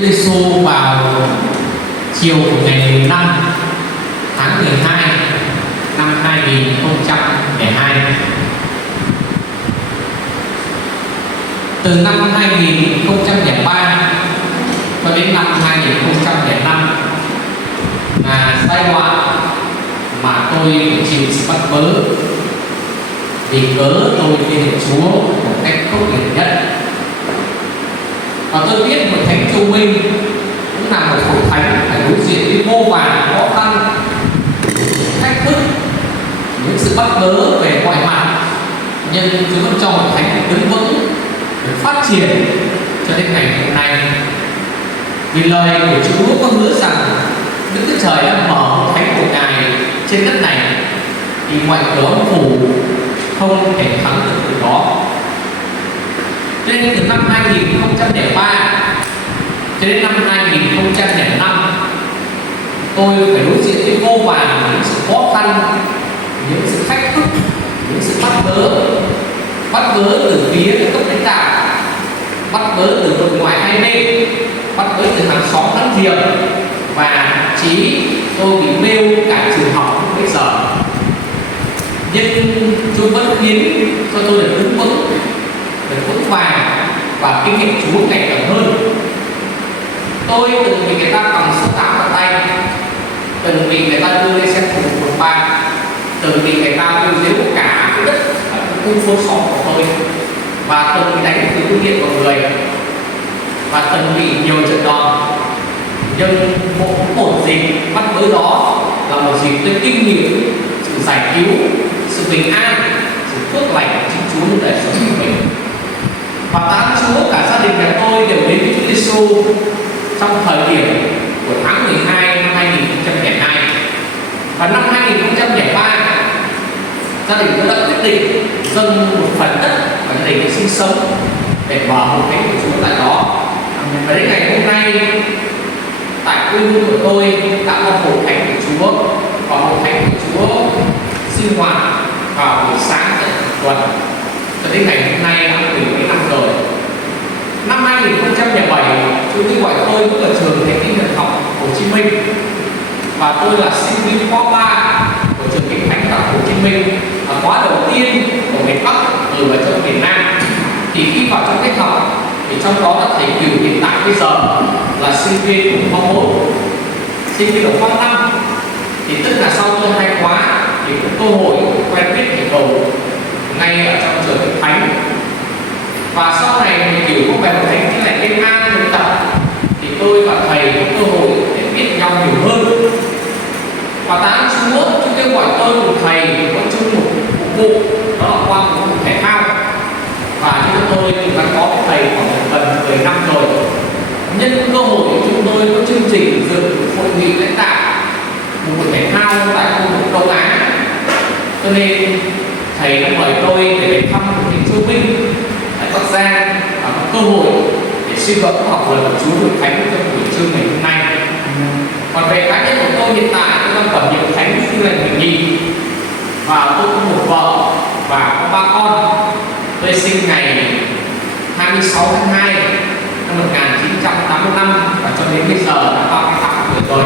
Giêsu vào chiều ngày 15 tháng 12 năm 2002. Từ năm 2003 cho đến năm 2005 là giai đoạn mà tôi phải chịu sự bắt bớ vì cớ tôi tin Chúa một cách khốc liệt nhất. Và tôi biết một thánh Châu Minh cũng là một hội thánh phải đối diện với vô vàn khó khăn, thách thức, những sự bắt bớ về mọi mặt, nhưng Chúa vẫn cho hội thánh đứng vững để phát triển cho đến ngày hôm nay. Vì lời của Chúa có hứa rằng Đức Chúa Trời đã mở hội thánh của Ngài trên đất này thì mọi cửa âm phủ không thể thắng được từ đó. Nên từ năm 2003 cho đến năm 2005 tôi phải đối diện với vô vàn những sự khó khăn, những sự thách thức, những sự bắt bớ từ phía các cấp lãnh đạo, bắt bớ từ bên ngoài hai bên, bắt bớ từ hàng xóm láng giềng, và chí tôi bị nêu cả trường học bây giờ. Nhưng Chúa vẫn khiến cho tôi được đứng vững vàng và kinh nghiệm Chúa ngày càng hơn. Tôi từng bị người ta cầm số 8 vào tay, từng bị người ta đưa lên xe phục vụ ba, từng bị người ta đưa giễu cả cái đất ở khu phố xóm của tôi, và từng bị đánh từ phương tiện vào người, và từng bị nhiều trận đòn. Nhưng một dịp bắt bớ đó là một dịp tôi kinh nghiệm sự giải cứu, sự bình an, sự phước lành của chính Chúa trong đời sống của mình. Và tạ ơn Chúa, cả gia đình nhà tôi đều đến với Chúa Giêsu trong thời điểm của tháng 12 năm 2002. Và năm 2003, gia đình tôi đã quyết định dâng một phần đất và gia đình sinh sống để mở một thánh của Chúa tại đó. Và đến ngày hôm nay, tại quê hương của tôi đã có hội thánh của Chúa, và hội thánh của Chúa sinh hoạt vào buổi sáng tại tuần. Cho đến ngày hôm nay đã 10 năm rồi. Năm 2007, Chúa kêu gọi tôi cũng ở trường Thánh Kinh Thần học Hồ Chí Minh, và tôi là sinh viên khóa 3 của trường Kinh Thánh học Hồ Chí Minh, và khóa đầu tiên của miền Bắc từ vào trong miền Nam. Thì khi vào trong cách học thì trong đó là thầy Kiều hiện tại bây giờ là sinh viên của khóa 4, sinh viên của khóa 5. Thì tức là sau tôi 2 khóa thì có cơ hội quen biết thầy Cầu ngay ở trong trường Kinh Thánh. Và sau này thầy Kiều có về một thánh như là Kinh An thực tập, thì tôi và thầy có cơ hội để biết nhau nhiều hơn. Và tạ ơn Chúa, Chúa kêu gọi tôi một thầy có chung một phục vụ, đó là quan của thể thao. Và chúng tôi cũng đã có thầy khoảng gần 10 năm rồi. Nhân cơ hội chúng tôi có chương trình dự hội nghị lãnh đạo một buổi thể thao tại khu vực Đông Á, cho nên thầy đã mời tôi để về thăm một thánh Châu Minh tại Bắc Giang, và có cơ hội để suy gẫm học lời của Chúa được thánh trong buổi trưa ngày hôm nay. Còn về cá nhân của tôi hiện tại, tôi đang cầm nhiệm thánh Sư Lành Bình Nhi, và tôi có một vợ và có 3 con. Tôi sinh ngày 26 tháng 2 năm 1985, và cho đến bây giờ đã 38 tuổi rồi.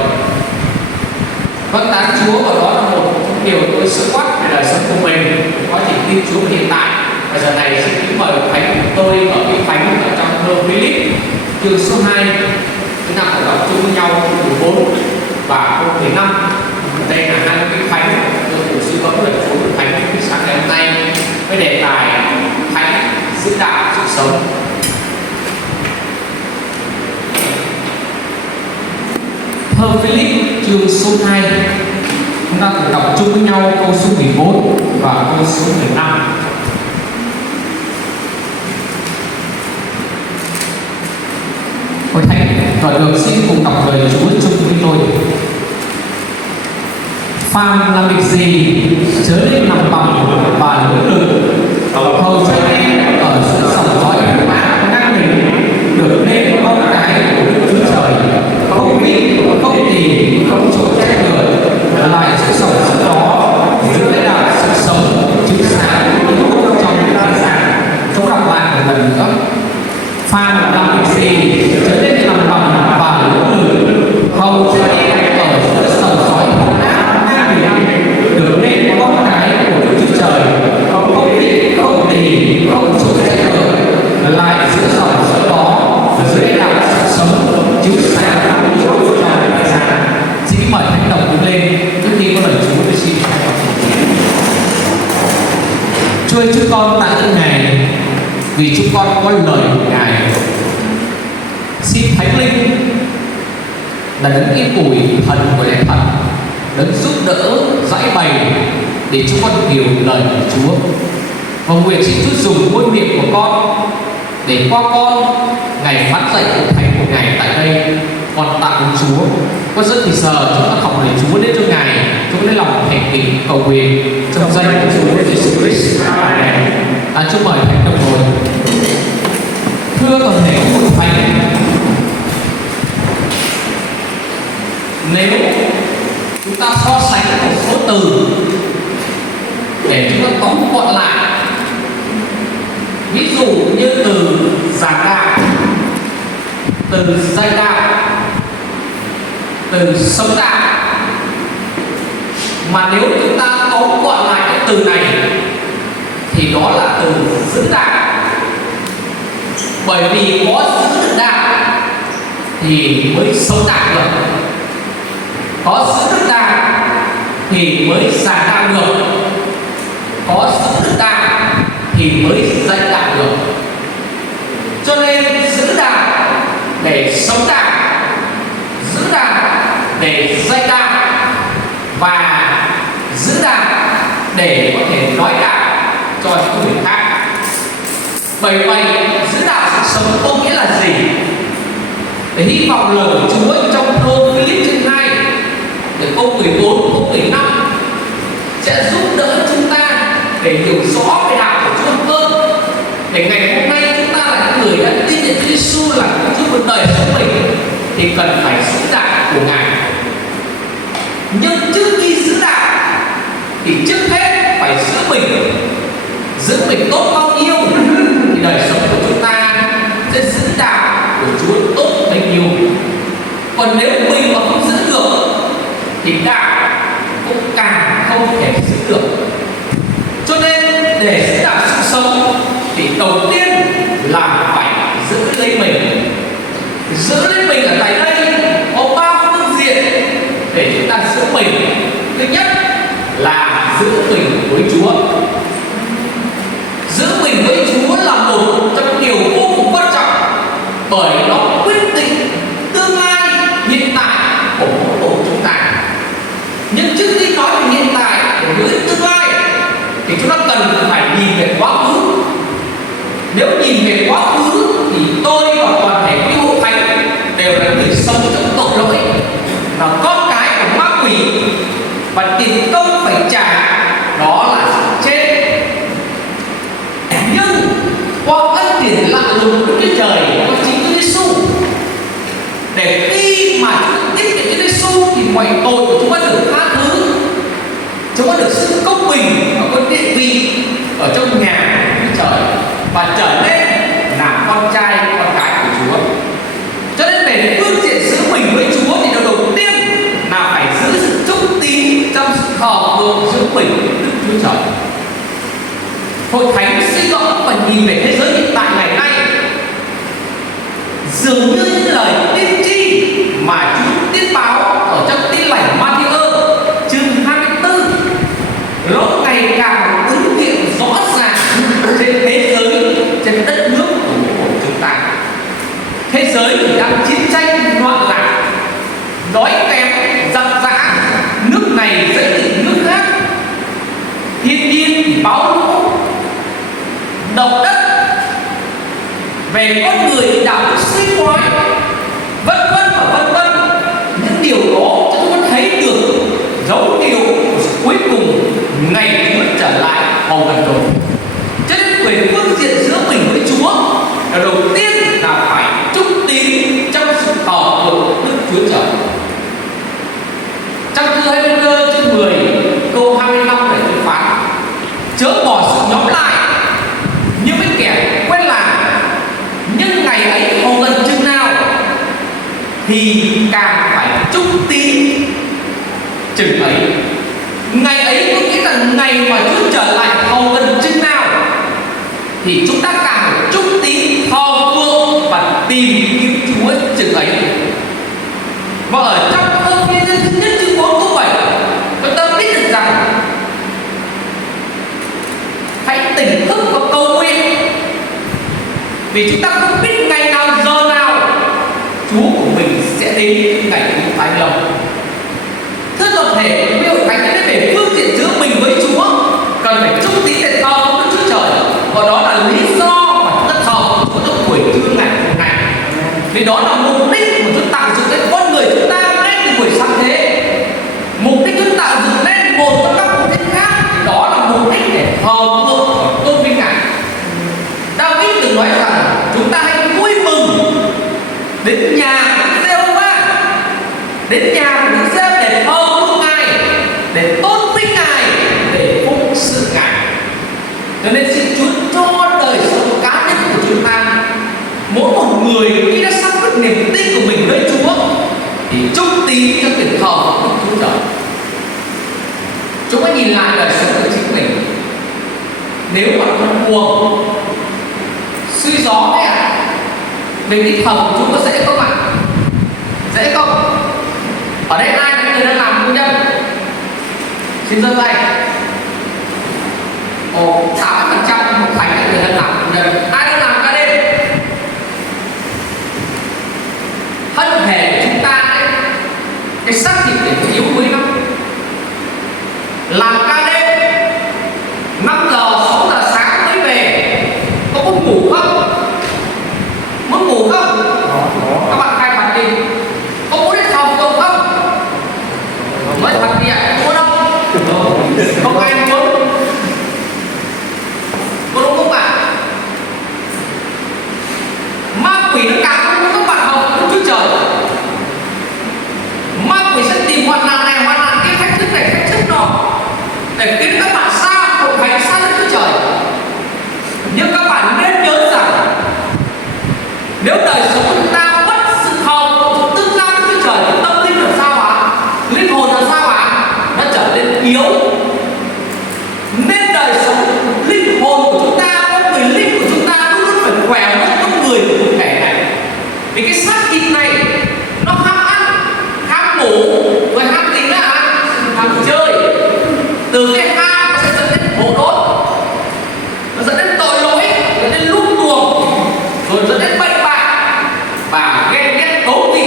Vâng, tán Chúa, và đó là một trong điều tôi sức quát về đời sống của mình, quá trình tin Chúa hiện tại. Và giờ này xin kính mời thánh của tôi ở Kinh Thánh ở trong thơ Philip chương số 2, chúng ta phải đọc chung với nhau câu 14 và câu 15. Đây là hai Kinh Thánh tôi cũng suy gẫm về Chúa được thánh sáng ngày hôm nay với đề tài thánh giữ đạo sự sống. Thơ Philip chương số 2, chúng ta cùng đọc chung với nhau câu số 14 và câu số 15. Hội thánh và được xin cùng đọc lời Chúa chung với tôi. Phàm làm việc gì chớ nên nằm bằng và nỗ lực, hầu cho nên ở sự sòng dõi của bạn ngang mình được nên con cái của Đức Chúa Trời, không biết, không tìm, không chỗ trách người, lại sự sống sự đó giữ lấy đạo sự sống chứng sáng trong thế gian. Chỗ đọc lại một lần nữa. Phàm làm việc gì chớ nên nằm bằng vì chúng con có lời của Ngài. Xin Thánh Linh là đấng yên ủi thần của lẽ thật, đấng giúp đỡ giải bày để chúng con hiểu lời của Chúa. Và nguyện xin Chúa dùng môi miệng của con để qua con Ngài phán dạy của Thánh của Ngài tại đây. Con tạ ơn Chúa. Có rất thì giờ chúng ta học lời Chúa đến cho Ngài. Chúng lấy lòng thành kính cầu nguyện trong danh của Chúa Giêsu Christ. Amen. Chúc mời Thánh đồng ngồi. Thưa toàn thể của Thánh, nếu chúng ta so sánh một số từ để chúng ta tóm gọn lại, ví dụ như từ giảng đạo, từ dạy đạo, từ sống đạo, mà nếu chúng ta tóm gọn lại cái từ này thì đó là từ giữ đạo. Bởi vì có giữ đạo thì mới sống đạo được, có giữ đạo thì mới giảng đạo được, có giữ đạo thì mới dạy đạo được. Cho nên giữ đạo để sống đạo, giữ đạo để dạy đạo, và giữ đạo để có thể nói đạo cho những người khác. Bởi vậy giữ đạo sự sống có nghĩa là gì? Để hy vọng lời của Chúa trong thơ Philip chương 2 để câu 14, câu 15 sẽ giúp đỡ chúng ta để hiểu rõ về đạo của Chúa hơn. Để ngày hôm nay chúng ta là những người đã tin nhận Chúa Giêsu là Chúa cuộc đời sống mình thì cần phải giữ đạo của Ngài. Nhưng trước khi giữ đạo thì trước hết phải giữ mình tốt bao nhiêu thì đời sống của chúng ta sẽ giữ đạo của Chúa tốt bấy nhiêu. Còn nếu mình mà không giữ được thì đạo cũng càng không thể giữ được. Cho nên để giữ đạo sự sống thì đầu tiên là phải giữ lấy mình. Giữ lấy mình ở tại đây có ba phương diện để chúng ta giữ mình. Thứ nhất là giữ mình với Chúa. Giữ mình với Chúa là một trong điều vô cùng quan trọng, bởi nó quyết định tương lai hiện tại của mỗi một chúng ta. Nhưng trước khi nói về hiện tại với tương lai thì chúng ta cần phải nhìn về quá khứ. Nếu nhìn về quá khứ thì tôi và toàn thể quý hội thánh đều là người sống trong tội lỗi và con cái của ma quỷ, và tiền công phải trả đó là sự chết. Nhưng qua ân điển lạ lùng của Đức Chúa Trời của chính Chúa Giêsu, để khi mà chúng ta tiếp nhận Chúa Giêsu thì mọi tội của chúng ta được tha thứ, chúng ta được sự công bình và có địa vị ở trong nhà của Chúa Trời và trở nên là con trai con cái của Chúa. Cho nên để phương diện giữ mình với Chúa thì điều đầu tiên là phải giữ sự trung tín trong sự thờ phượng giữ mình với Đức Chúa Trời. Hội thánh suy gẫm và nhìn về thế giới hiện tại ngày nay, dường như những lời tiên tri mà Chúa tiên báo ở trong Tin lành Ma-thi-ơ chương 24 nó ngày càng ứng hiện rõ ràng trên thế giới, trên đất nước của chúng ta. Thế giới thì đang chiến tranh loạn lạc, đói kém, giặc giã, nước này dẫy thịt nước khác, thiên nhiên thì bão lũ, động đất, về con người thì đạo đức suy thoái, vân vân và vân vân. Những điều đó chúng ta thấy được dấu hiệu của cuối cùng ngày Chúa trở lại hầu gần rồi. Cho nên về phương diện giữa mình với Chúa là đầu tiên là phải trung tín trong sự thờ phượng Đức Chúa Trời. Trong thư Hebrew chương 10 câu 25 để tôi phán: chớ bỏ sự nhóm lại như với kẻ quen làm, nhưng ngày ấy hầu gần chừng nào thì càng phải trung tín chừng ấy. Ngày ấy có nghĩa là ngày mà Chúa trở lại hầu gần chừng nào thì chúng ta càng phải trung tín thờ phượng và tìm kiếm Chúa chừng ấy. Và ở trong thơ Phi Rơ thứ nhất chương 4 câu 7 chúng ta biết được rằng hãy tỉnh thức và cầu nguyện Vì chúng ta không biết ngày nào giờ nào Chúa của mình sẽ đến ngày chúng ta lòng. Thưa toàn thể quý hội thánh đến về phương diện giữa mình với Chúa cần phải trung tín để thờ phượng Đức Chúa Trời, và đó là lý do mà chúng ta thờ Chúa trong buổi trưa ngày hôm nay. Vì đó là mục đích mà Chúa tạo dựng nên con người chúng ta ngay từ buổi sáng thế. Mục đích Chúa tạo dựng nên một trong các mục đích khác, đó là mục đích để thờ phượng và tôn vinh Ngài. David từng nói rằng chúng ta hãy vui mừng đến nhà của Giê-hô-va, đến nhà của Đức Giê-hô-va để thờ phượng Ngài, để tôn vinh Ngài, để phụng sự Ngài. Cho nên xin Chúa cho đời sống cá nhân của chúng ta, mỗi một người khi đã xác quyết niềm tin của mình với Chúa thì trung tín cho việc thờ phượng Đức Chúa Trời. Chúng ta nhìn lại đời sống của chính mình, nếu mà con buồn suy gió đấy ạ, mình đi thờ Chúa có dễ không ạ? Dễ không? Ở đây ai là người đang làm công nhân? Xin giơ tay. 80% một thành là người đang làm công nhân. Ai đang làm ca đêm? Thân thể của chúng ta ấy, cái xác thịt để yếu đuối lắm. Làm ca đêm 5 giờ 6 giờ sáng mới về, có muốn ngủ không? Muốn ngủ không? Các bạn khai thật đi. Có muốn đến phòng không không? Nói thật đi ạ, muốn không? Không ai muốn. Có đúng không bạn? Ma quỷ nó càng không muốn các bạn học Đức Chúa Trời. Ma quỷ sẽ tìm hoàn nạn này, hoàn nạn kia, thách thức này, thách thức nọ, để khiến các bạn xa hội thánh, xa Đức Chúa Trời. Nhưng các bạn nên nhớ rằng nếu đời sống của chúng ta mất sự thờ phượng tương lai Đức Chúa Trời, thì tâm linh làm sao ạ? Linh hồn làm sao ạ? Nó trở nên yếu. Nên đời sống linh hồn của chúng ta, con người linh của chúng ta luôn luôn phải khỏe hơn con người của một thể này. Vì cái xác thịt này nó ham ăn, ham ngủ, rồi ham tính là ham chơi. Từ cái ham nó sẽ dẫn đến hổ đốt, nó dẫn đến tội lỗi, dẫn đến lung tuồng, rồi dẫn đến bệnh bạc và ghen ghét đố kỵ.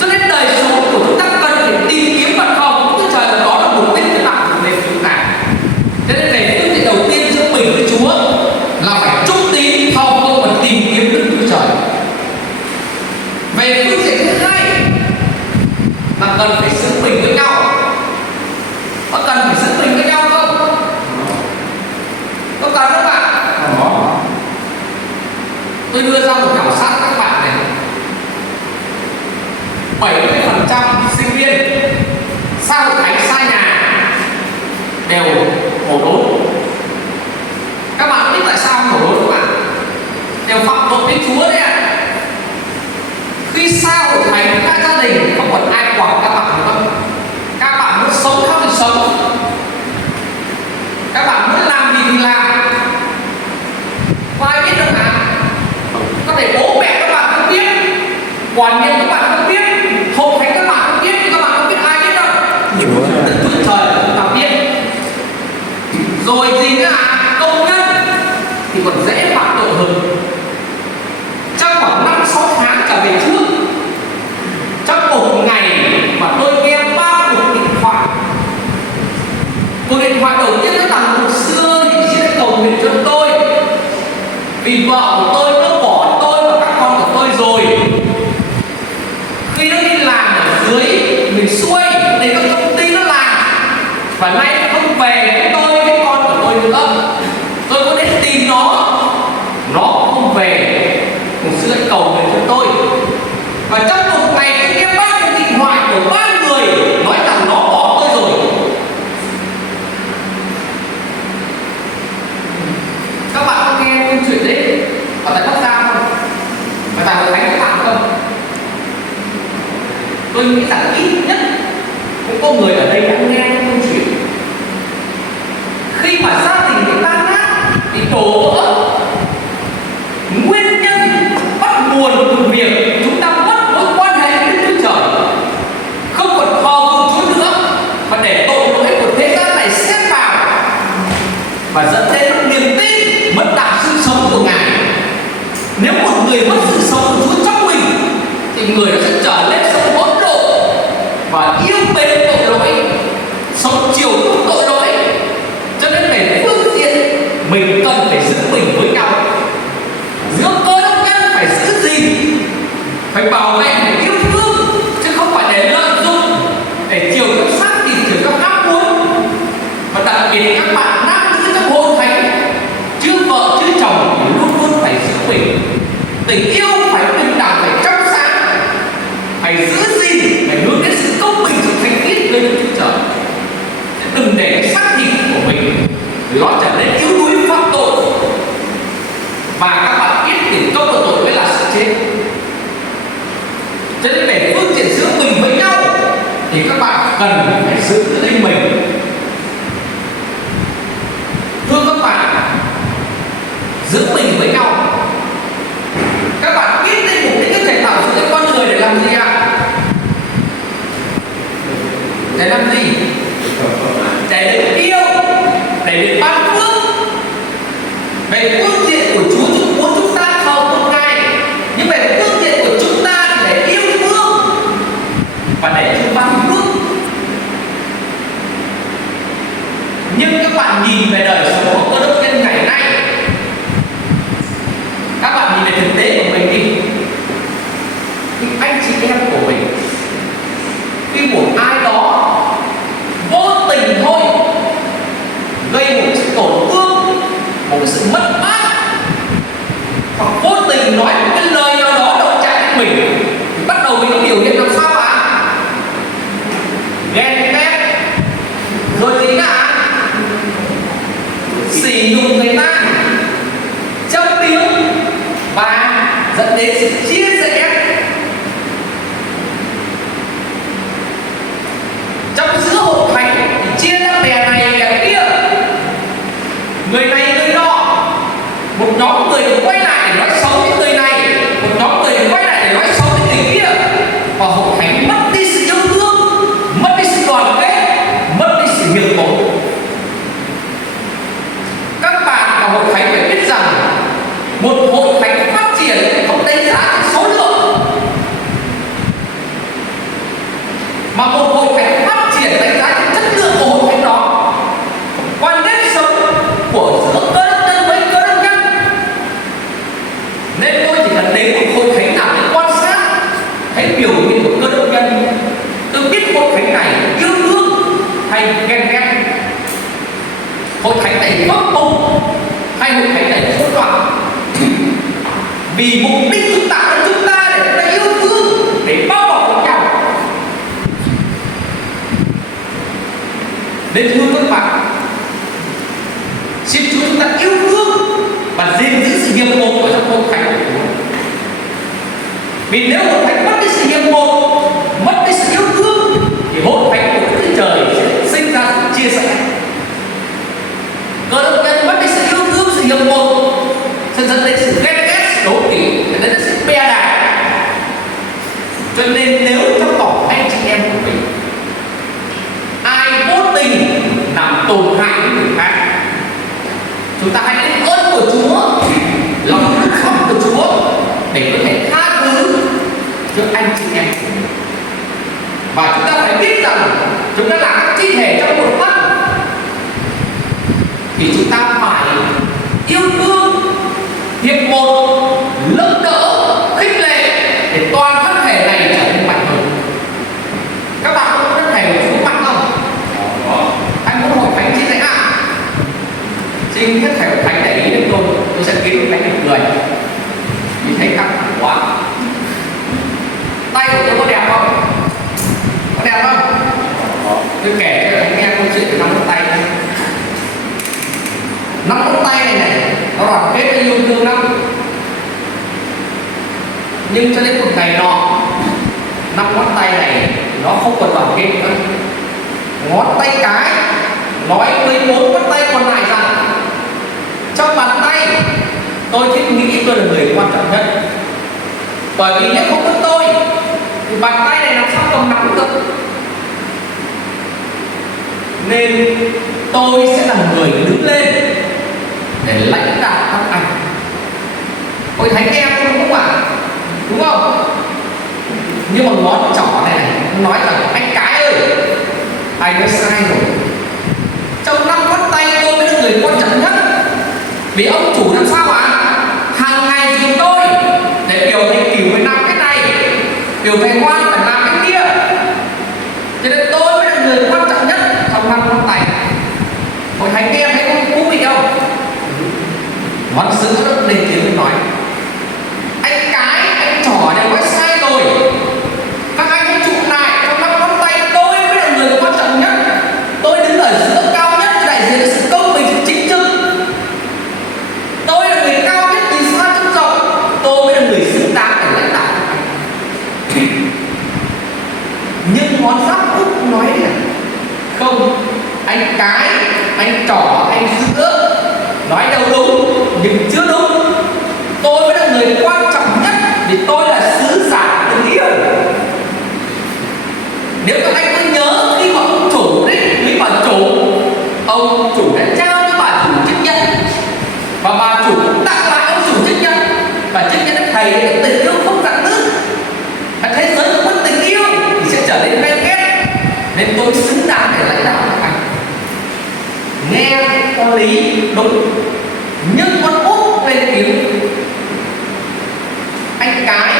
Cho nên đời sống của chúng ta cần phải tìm kiếm vật hồng của Đức Chúa Trời, và đó là mục đích của tạo nên chúng ta. Cho nên về phương diện đầu tiên giữa mình với Chúa là phải trung tín, thờ phượng và tìm kiếm Đức Chúa Trời. Về phương diện thứ hai là cần phải giữ mình với nhau. Có cần phải giữ mình với nhau không? Có cần không bạn? Tôi đưa ra một khảo sát các bạn này. 70% sinh viên sau hội thánh xa nhà đều hổ đốn. Các bạn biết tại sao hổ đốn không ạ? Đều phạm tội với Chúa đấy ạ. Khi xa hội thánh, các gia đình không còn ai quản các bạn nữa. Các bạn muốn sống theo thì sống, các bạn muốn làm gì thì làm. Có ai biết đâu ạ? Có thể bố mẹ các bạn không biết, quản nhân các bạn không biết, hội thánh các bạn không biết, nhưng các bạn không biết ai biết đâu? Đức Chúa Trời chúng ta biết. Rồi gì nữa ạ? Công nhân thì còn dễ phạm tội hơn. Trong khoảng 5-6 tháng trở về trước, trong một ngày mà tôi nghe 3 cuộc điện thoại. Cuộc điện thoại đầu tiên đó là một xưa thì chị đã cầu nguyện cho tôi, vì vợ của tôi nó bỏ tôi và các con của tôi rồi. Khi nó đi làm ở dưới miền xuôi để các công ty nó làm, và nay nó không về với tôi với con của tôi nữa. Tôi có đến tìm nó không về. Một xưa đã cầu nguyện cho tôi, và trong một ngày tôi nghe 3 cuộc điện thoại của 3 người nói rằng nó bỏ tôi rồi. Các bạn có nghe câu chuyện đấy ở tại Bắc Giang không? Ở tại Hội Thánh các bạn không? Tôi nghĩ rằng ít nhất cũng có người ở đây đã nghe câu chuyện. Khi mà gia đình người ta nát thì đổ vỡ. Nguyên nhân bắt nguồn từ việc chúng ta mất mối quan hệ với Đức Chúa Trời, không còn thờ phượng Chúa nữa, và để tội lỗi của thế gian này xếp vào và dẫn đến niềm tin mất đạo sinh sống của Ngài. thì người nó sẽ trở nên sống hỗn độ và yêu mến tội lỗi, sống chiều chuộng tội lỗi. Cho nên về phương diện mình cần phải giữ mình với nhau. Giữa cơ đốc nhân phải giữ gìn, phải bảo vệ, phải yêu thương, chứ không phải để lợi dụng, để chiều theo xác thịt, chiều theo ham muốn. Và đặc biệt các bạn nam nữ trong hôn thánh, chưa vợ chưa chồng thì luôn luôn phải giữ mình. Tình yêu phải bình đẳng, phải trong sáng, phải giữ gìn, phải hướng đến sự công bình, sự thanh khiết nơi Đức Chúa Trời. Đừng để xác thịt của mình nó trở nên yếu đuối phạm tội. Và các bạn biết tiền công của tội mới là sự chết. Cho nên về phương diện giữa mình với nhau thì các bạn cần phải giữ lấy mình. Thưa các bạn, giữ mình với nhau, các bạn biết đến mục đích Thầy tạo dựng con người để làm gì ạ? Để làm gì? Để được yêu, để được ban phước. Về phương diện của Chúa muốn chúng ta thờ một Ngài, nhưng về phương diện của chúng ta thì để yêu thương và để chúng ban phước. Nhưng các bạn nhìn về đời sống của cơ đốc nhân ngày nay, các bạn nhìn về thực tế của mình đi, thì anh chị em của mình, khi một ai đó vô tình thôi gây một sự tổn thương, một cái sự mất mát, hoặc vô tình nói một cái lời nào đó động chạm đến mình, thì bắt đầu mình có biểu hiện làm sao ạ? Ghen ghét, rồi gì cả, sỉ nhục người ta, châm biếm, và dẫn đến sự chia rẽ. Trong giữa hội thánh thì chia ra bè này bè kia, người này người nọ, một nhóm người quay lại để nói xấu với người này, một nhóm người quay lại để nói xấu với người kia, và hội thánh mất đi sự yêu thương, mất đi sự đoàn kết, mất đi sự hiệp hội. Các bạn là hội thánh phải biết rằng một hội thánh phát triển không đánh giá trên số lượng, mà một hội thánh phát triển đánh giá trên chất lượng của hội thánh đó, qua nếp sống của giữa cơ đốc nhân với cơ đốc nhân. Nên tôi chỉ cần đến một hội thánh nào để quan sát thấy biểu hiện của cơ đốc nhân, tôi biết hội thánh này yêu thương hay ghen ghét, hội thánh này vấp bùng hay hội thánh này hỗn loạn. Vì mục đích chúng ta để chúng ta yêu thương, để bao bọc lẫn nhau. Nên thưa các bạn, xin Chúa chúng ta yêu thương và gìn giữ sự hiệp một ở trong hội thánh của Chúa. Vì nếu hội thánh mất đi sự hiệp một, mất đi sự yêu thương, thì hội thánh của Đức Chúa Trời sẽ sinh ra sự chia sẻ. Cơ đốc nhân mất đi sự yêu thương, sự hiệp một, sẽ dẫn đến sự ghen ghét, sự đố kỵ, dẫn đến sự bè đảng. Cho nên nếu trong vòng anh chị em của mình ai vô tình làm tổn hại đến người khác, chúng ta hãy biết ơn của Chúa, lòng đức khóc của Chúa để có thể tha thứ cho anh chị em của mình. Và chúng ta phải biết rằng chúng ta là các chi thể trong một thân, thì chúng ta phải yêu thương, hiệp một, nâng đỡ, khích lệ để toàn thân thể này trở nên mạnh hơn. Các bạn có thân thể của Chúa mạnh không? Anh muốn hội thánh chi thế ạ? Xin các thể hội thánh để ý đến tôi sẽ kiếm một cái người. Mình thấy căng thẳng quá. Tay của tôi có đẹp không? Có đẹp không? Tôi kể cho anh nghe câu chuyện về nắm ngón tay này. Nắm ngón tay này nó đoàn kết với yêu thương lắm. Nhưng cho đến một ngày nọ, năm ngón tay này nó không còn đoàn kết nữa. Ngón tay cái nói với 4 ngón tay còn lại rằng trong bàn tay tôi thích nghĩ tôi là người quan trọng nhất, bởi vì nếu không có tôi thì bàn tay này làm sao còn nắm được. Nên tôi sẽ là người đứng lên để lãnh đạo các anh. Ôi thánh em đúng không ạ? Đúng không? Nhưng mà ngón trỏ này nói là anh cái ơi, anh nói sai rồi. Trong 5 ngón tay tôi mới là người quan trọng nhất. Vì ông chủ làm sao ạ? Hàng ngày dùng tôi để điều thành kiểu phải làm cái này, điều thành ngoan phải làm cái kia. Cho nên tôi mới là người quan trọng nhất trong 5 ngón tay. Mọi thấy nghe thấy không thú vị không? Ngón giữa nó lên tiếng nói anh cái, anh trỏ đều nói sai rồi. Các anh hãy chụp lại trong 5 ngón tay tôi mới là người quan trọng nhất. Tôi đứng ở giữa cao nhất đại diện cho sự công bình, sự chính trực. Tôi là người cao nhất vì sao trân trọng. Tôi mới là người xứng đáng để lãnh đạo các anh. Nhưng ngón giáp út nói này không, anh cái, anh trỏ, anh giữa nói đâu đúng nhưng chưa đúng. Tôi mới là người quan trọng nhất vì tôi là sứ giả tình yêu. Nếu các anh có nhớ khi mà ông chủ đấy, khi bà chủ, ông chủ đã trao cho bà chủ chức nhận và bà chủ cũng tặng lại ông chủ chức nhận. Và chức nhận thầy là tình yêu không giận nước. Thế giới không có tình yêu thì sẽ trở nên ghen ghét. Nên tôi xứng đáng để lãnh đạo các anh. Nghe có lý đúng, nhưng con út lên tiếng anh cái,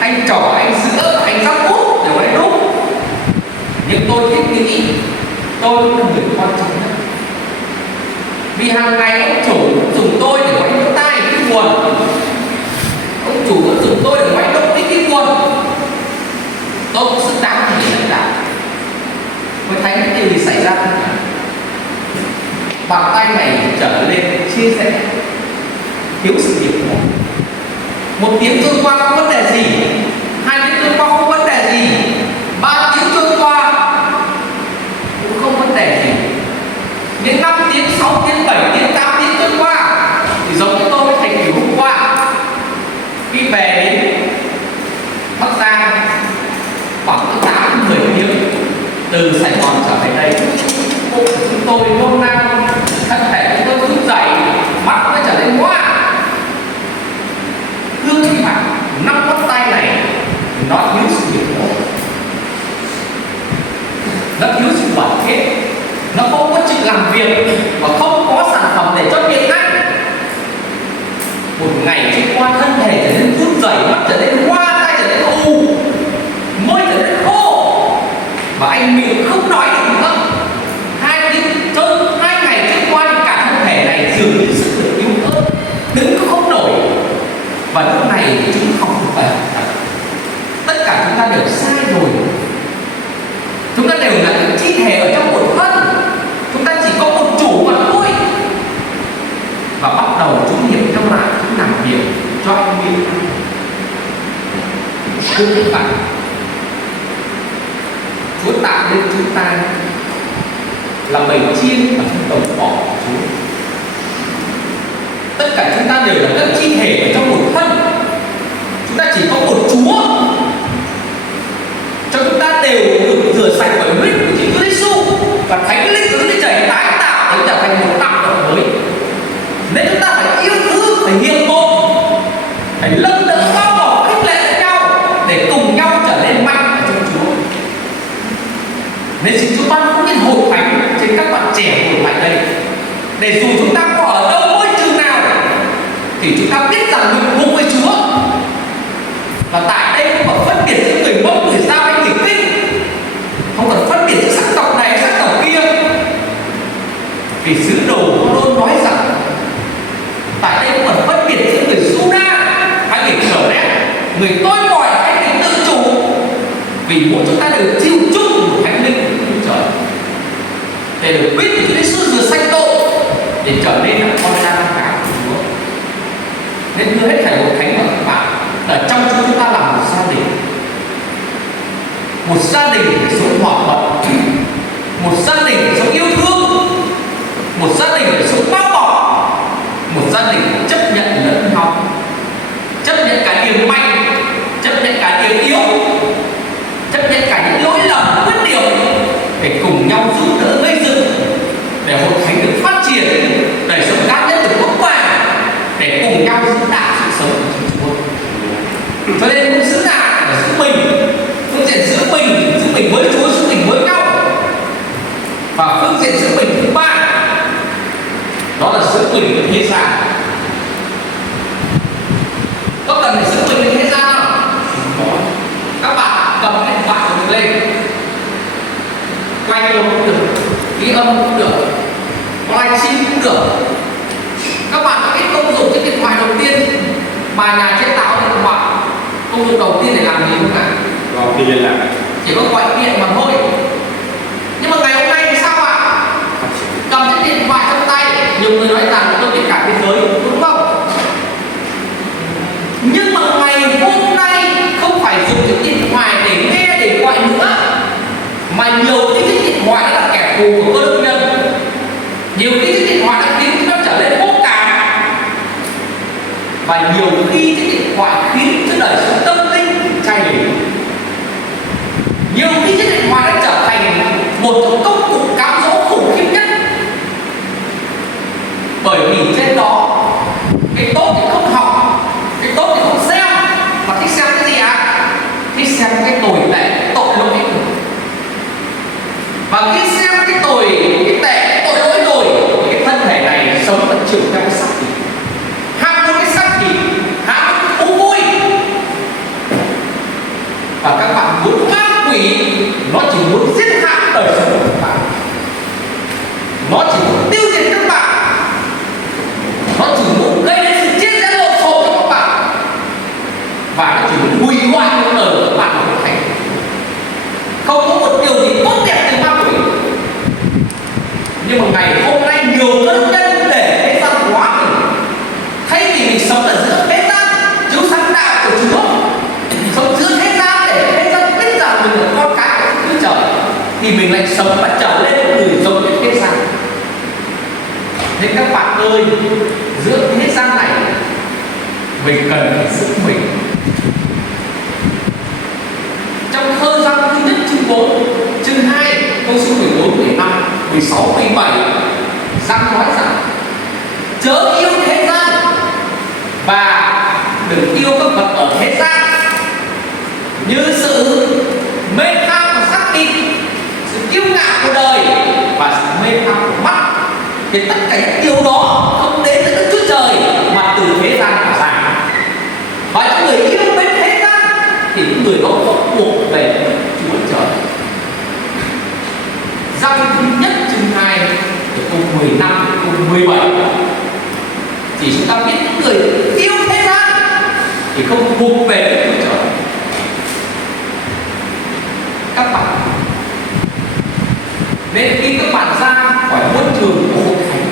anh trỏ, anh giữa, anh giáp út đều nói đúng. Nhưng tôi thiết nghĩ tôi là người quan trọng nhất. Vì hàng ngày ông chủ dùng tôi để quay lỗ tai cái nguồn, ông chủ dùng tôi để quay động cái nguồn. Tôi cũng xứng đáng để lãnh đạo. Mới thấy cái điều gì xảy ra. Bàn tay này trở lên chia sẻ, thiếu sự nghiệp của một tiếng trôi qua không vấn đề gì, 2 tiếng trôi qua không vấn đề gì, 3 tiếng trôi qua cũng không vấn đề gì. Đến 5 tiếng, 6 tiếng, 7 tiếng, 8 tiếng trôi qua thì giống như tôi với thầy Kiểu hôm qua khi về đến Bắc Giang khoảng 8-10 tiếng từ Sài Gòn trở về đây. Bụng của chúng tôi nôn nao, thân thể chúng tôi run rẩy, mắt nó trở nên hoa. Hương khi mà 5 ngón tay này nó thiếu sự nghiệp vụ, nó thiếu sự đoàn kết, nó không có chịu làm việc và không có sản phẩm để cho việc ngay. Một ngày trôi qua thân thể trở nên run rẩy, mắt trở nên hoa, tay trở nên u, môi trở nên khô và anh miệng không nói được nữa. 2 ngày trôi qua thì cả thân thể này dường như sức lực yếu ớt, đứng cũng không nổi. Và lúc này thì chúng không được vậy. Tất cả chúng ta đều sai rồi. Chúng ta đều là những chi thể ở trong một thân. Chúng ta chỉ có một chủ mà thôi. Và bắt đầu chúng hiểu nhau lại, chúng làm việc cho anh biết. Thưa các bạn, Chúa tạo nên chúng ta là bầy chiên và trong đồng cỏ của Chúa. Tất cả chúng ta đều là các chi thể ở trong một thân. Chúng ta chỉ có một Chúa. Cho chúng ta đều được rửa sạch bởi huyết của Chúa Giêsu và Thánh Linh của Đức Chúa Trời tái tạo để trở thành một tạo vật mới. Nên chúng ta phải yêu thương, phải hiệp một, phải lân đỡ bao bọc khích lệ lẫn nhau để cùng nhau trở nên mạnh ở trong Chúa. Nên xin Chúa ban phúc nhân hội thánh trên các bạn trẻ của tại đây, để dù chúng ta có ở đâu môi trường nào thì chúng ta biết rằng mình cùng với Chúa. Và tại đây không còn phân biệt giữa người Mông, người Dao hay người Kinh, không còn phân biệt giữa sắc tộc này sắc tộc kia. Vì sứ đồ luôn nói rằng tại đây không còn phân biệt giữa người Juda hay người Keret, người tôi gọi hay người tự chủ, vì mỗi chúng ta đều chịu chung một Thánh Linh của Chúa Trời để được biết của Chúa Giêsu rửa sạch tội để trở nên là con trai con gái của Chúa. Nên đưa hết thảy hội thánh và các bạn ở trong chúng ta là một gia đình. Một gia đình để sống hòa thuận, một gia đình để sống yêu thương, một gia đình để sống bao bọc, một gia đình để chấp nhận lẫn nhau, chấp nhận cả điểm mạnh, chấp nhận cả điểm yếu, chấp nhận cả những lỗi lầm khuyết điểm để cùng nhau giúp đỡ gây dựng để hội thánh được phát triển, đời sống cá nhân được vững vàng, để cùng nhau giữ đạo sự sống của Chúa. Cho nên muốn giữ đạo là giữ mình, giữ mình với thế gian. Có cần phải giữ mình với thế gian không? Các bạn cầm điện thoại của mình lên, quay luôn cũng được, ghi âm cũng được, livestream cũng được. Các bạn biết công dụng cái điện thoại đầu tiên mà nhà chế tạo điện thoại công dụng đầu tiên để làm gì không ạ? Gọi đi liên lạc. Chỉ có gọi điện mà thôi. Nhưng mà ngày hôm nay thì sao ạ? Cầm cái điện thoại trong tay, nhiều người nói rằng tôi biết cả thế giới, đúng không? Nhưng mà ngày hôm nay không phải dùng cái điện thoại để nghe, để gọi nữa, mà nhiều khi cái điện thoại đã là kẻ thù của cơ đốc nhân. Nhiều khi cái điện thoại đã khiến chúng ta trở nên vô cảm, và nhiều khi cái điện thoại khiến cho đời sống tâm linh chai lì. Nhiều khi cái điện thoại đã trở thành một công cụ cám dỗ khủng khiếp nhất, bởi vì trên đó cái tốt thì không học, cái tốt thì không xem, mà thích xem cái gì ạ? Thích xem cái tồi tệ, tội lỗi. Và khi xem cái tồi, cái tệ, tội lỗi rồi, cái thân thể này sống vẫn chịu theo cái sắc thịt, ham muốn cái sắc thịt, ham muốn thú vui. Và các bạn muốn ma quỷ, nó chỉ muốn giết hại đời sống của các bạn, nó chỉ muốn tiêu diệt các bạn, nó chỉ muốn gây đến sự chết rẽ lộn xộn cho các bạn, và nó chỉ muốn hủy hoại cuộc đời của các bạn một thành. Không có một điều gì tốt đẹp từ ma quỷ. Nhưng mà ngày hôm nay nhiều cơ đốc nhân để thế gian hóa mình, thay vì mình sống ở giữa thế gian, Chúa sáng tạo của Chúa, sống giữa thế gian để thế gian biết rằng mình là con cái của Chúa Trời, thì mình lại sống và trở lên một người giống như thế gian. Nên các bạn ơi, giữa thế gian này mình cần phải giữ mình. Trong Thơ Răng thứ nhất chương 4, chương 2, câu số 14, 15, 16, 17, Răng nói rằng chớ yêu thế gian và đừng yêu các vật ở thế gian, như sự mê tham của xác thịt, sự kiêu ngạo của đời và sự mê tham của mắt. Thì tất cả những điều đó không đến từ Đức Chúa Trời mà từ thế gian mà ra. Và những người yêu mến thế gian thì những người đó không buộc về Chúa Trời. Răng thứ nhất chương 2 câu 15 câu 17 thì chúng ta biết những người yêu thế gian thì không buộc về Đức Chúa Trời. Các bạn, nên khi các bạn ra khỏi môi trường của hội thánh,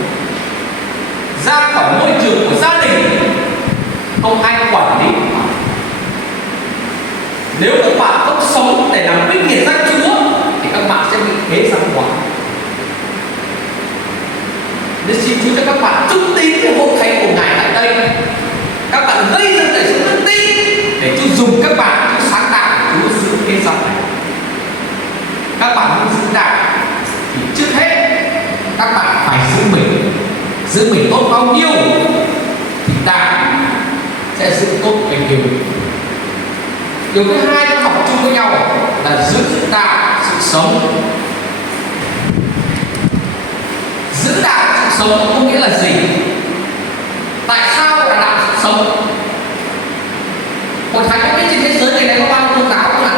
ra khỏi môi trường của gia đình, không ai quản lý các bạn. Nếu các bạn không sống để làm vinh hiển danh Chúa thì các bạn sẽ bị thế gian hóa. Nên xin Chúa cho các bạn trung tín cái hội thánh của Ngài tại đây. Các bạn gây ra đời sống đức tin để Chúa dùng các bạn, Chúa sáng tạo, Chúa giữ thế gian này. Các bạn muốn giữ đạo thì trước hết các bạn phải giữ mình tốt bao nhiêu thì đạo sẽ giữ tốt bấy nhiêu. Điều thứ hai nó học chung với nhau là giữ đạo sự sống. Giữ đạo sự sống có nghĩa là gì? Tại sao là đạo sự sống? Hội thánh có biết trên thế giới này có bao nhiêu tôn giáo không ạ?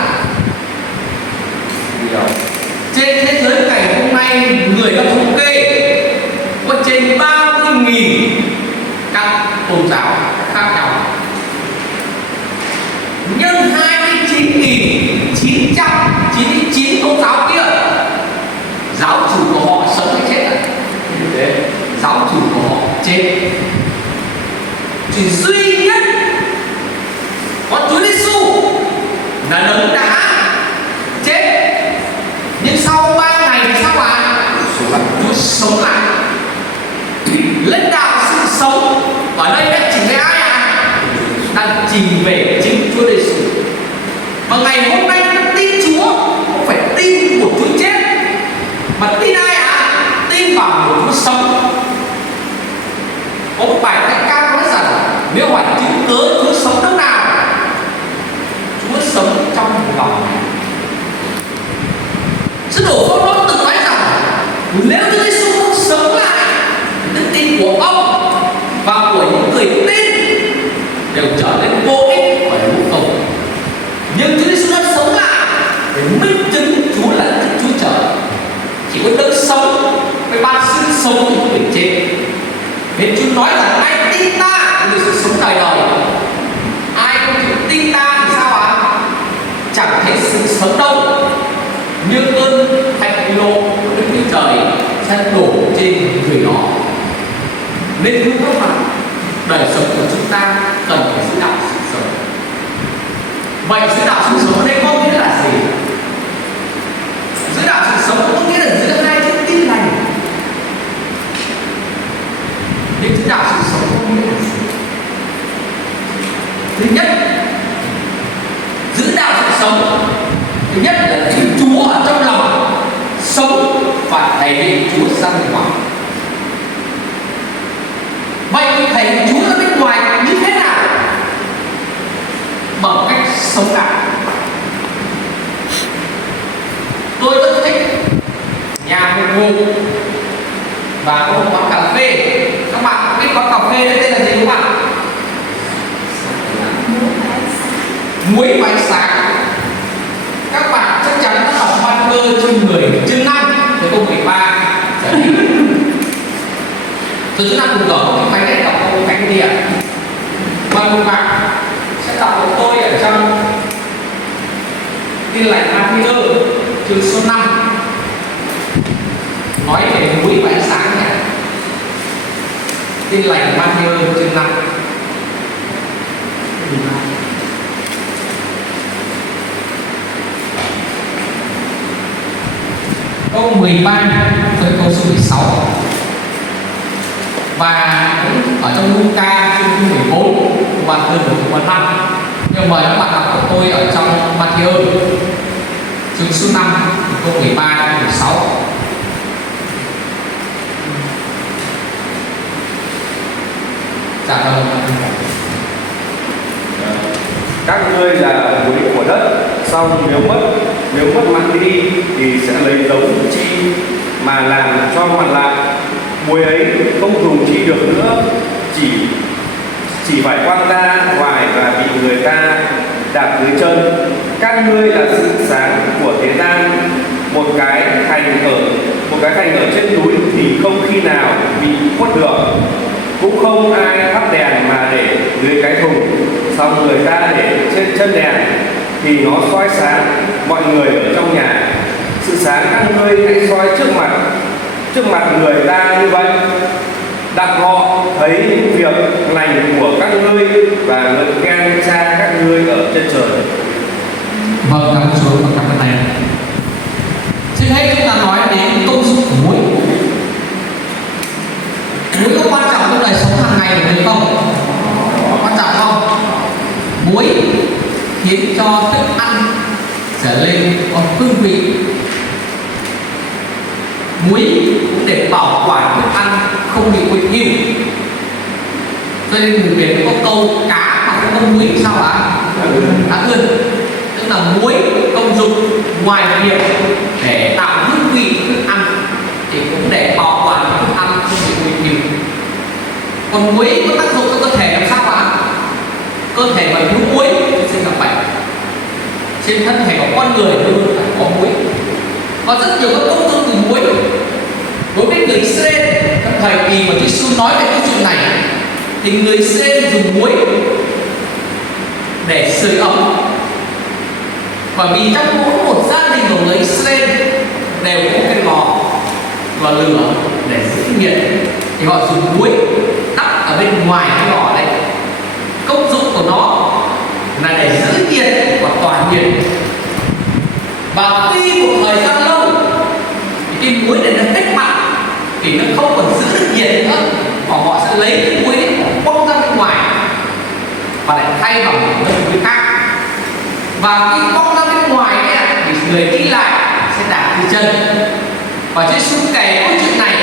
Trên thế giới ngày hôm nay người ta thống kê có trên 30.000 các tôn giáo khác nhau, nhân 29.999 tôn giáo kia. Giáo chủ của họ sống hay chết à? Giáo chủ của họ chết. Chỉ duy nhất có Chúa Giêsu là đấng đã chết, nhưng sau 3 ngày thì sao ạ? Chúa sống lại, lãnh đạo sự sống. Ở đây đã chỉ về ai ạ? Đang chỉ về chính Chúa Giêsu. Và ngày hôm nay chúng ta tin Chúa không phải tin một Chúa chết, mà tin ai ạ? Tin vào một Chúa sống. Có một bài thánh ca nói rằng nếu hỏi chứng cớ Chúa sống lúc nào, Chúa sống trong lòng này. Sứ đồ Phaolô từng nói rằng nếu Chúa Giêsu không sống lại, đức tin của ông Nên Chúa nói rằng ai tin ta thì sự sống đời đời, ai không chịu tin ta thì sao ạ? Chẳng thấy sự sống đâu, như cơn thạch lô Đức Chúa Trời sẽ đổ trên người nó. Nên thưa các bạn, đời sống của chúng ta cần phải giữ đạo sự sống. Vậy giữ đạo sự sống ở đây có nghĩa là gì? Giữ đạo sự sống có nghĩa là giữ hai chữ tin lành. Nhưng giữ đạo sự sống có nghĩa là gì? Thứ nhất, giữ đạo sự sống, thứ nhất là Thiên Chúa ở trong lòng sống và thể hiện Chúa ra bên ngoài. Vậy thể hiện Chúa ra bên ngoài như thế nào? Bằng cách sống đạo. Tôi rất thích nhà phục vụ và có một quán cà phê. Các bạn biết quán cà phê đấy tên là gì không ạ? Muối và ánh sáng. Các bạn chắc chắn đã đọc văn cơ chương 10, chương 5 từ câu 13 trở đi. Rồi chúng ta cùng đọc cái bánh này, đọc câu bánh đi ạ. Và một bạn sẽ đọc của tôi ở trong Tin lành Matthew chương số 5 nói về muối và ánh sáng nhé. Tin lành Matthew chương 5 câu 13 tới câu số 16. Và ở trong Luca chương 14 và từ câu 15. Nhưng mời các bạn đọc của tôi ở trong Matthew chương số 5 câu 13 đến 16. Dạ vâng. Các ngươi là muối của đất, xong nếu mất mặn đi thì sẽ lấy giống chi mà làm cho mặn lại. Muối ấy không dùng chi được nữa, chỉ phải quăng ra ngoài và bị người ta đạp dưới chân. Các ngươi là sự sáng của thế gian. Một cái thành ở trên núi thì không khi nào bị khuất được, cũng không ai thắp đèn mà để dưới cái thùng, xong người ta để trên chân đèn thì nó soi sáng mọi người ở trong nhà. Sự sáng các ngươi hãy soi trước mặt người ta như vậy, đặng họ thấy những việc lành của các ngươi và ngợi khen Cha các ngươi ở trên trời. Vâng, cảm ơn Chúa và cảm ơn Thầy. Trước hết chúng ta nói đến công dụng của muối. Muối có quan trọng trong đời sống hàng ngày của mình không? Quan trọng không? Muối khiến cho thức ăn trở lên có hương vị. Muối cũng để bảo quản thức ăn không bị quỵt hiu. Cho nên người Việt có câu cá mà không có muối sao ạ? Đã hơn. Tức là muối công dụng ngoài việc để tạo hương vị thức ăn thì cũng để bảo quản thức ăn không bị quỵt hiu. Còn muối có tác dụng cho cơ thể làm sao ạ? Cơ thể mà thiếu muối sẽ gặp bệnh. Trên thân thể của con người luôn phải có muối. Có rất nhiều các công dụng từ muối. Đối với người Israel trong thời kỳ mà Chúa Giêsu nói về câu chuyện này thì người Israel dùng muối để sưởi ấm. Bởi vì trong mỗi một gia đình của người Israel đều có cái lò và lửa để giữ nhiệt, thì họ dùng muối đắp ở bên ngoài cái lò đấy. Công dụng của nó là để giữ nhiệt và tỏa nhiệt. Và khi một thời gian lâu thì cái muối này nó hết mặn thì nó không còn giữ được nhiệt nữa, và họ sẽ lấy cái muối đấy quăng ra bên ngoài và lại thay bằng một muối khác. Và khi quăng ra bên ngoài ấy, thì người đi lại sẽ đạp dưới chân. Và Chúa Giêsu kể câu chuyện này,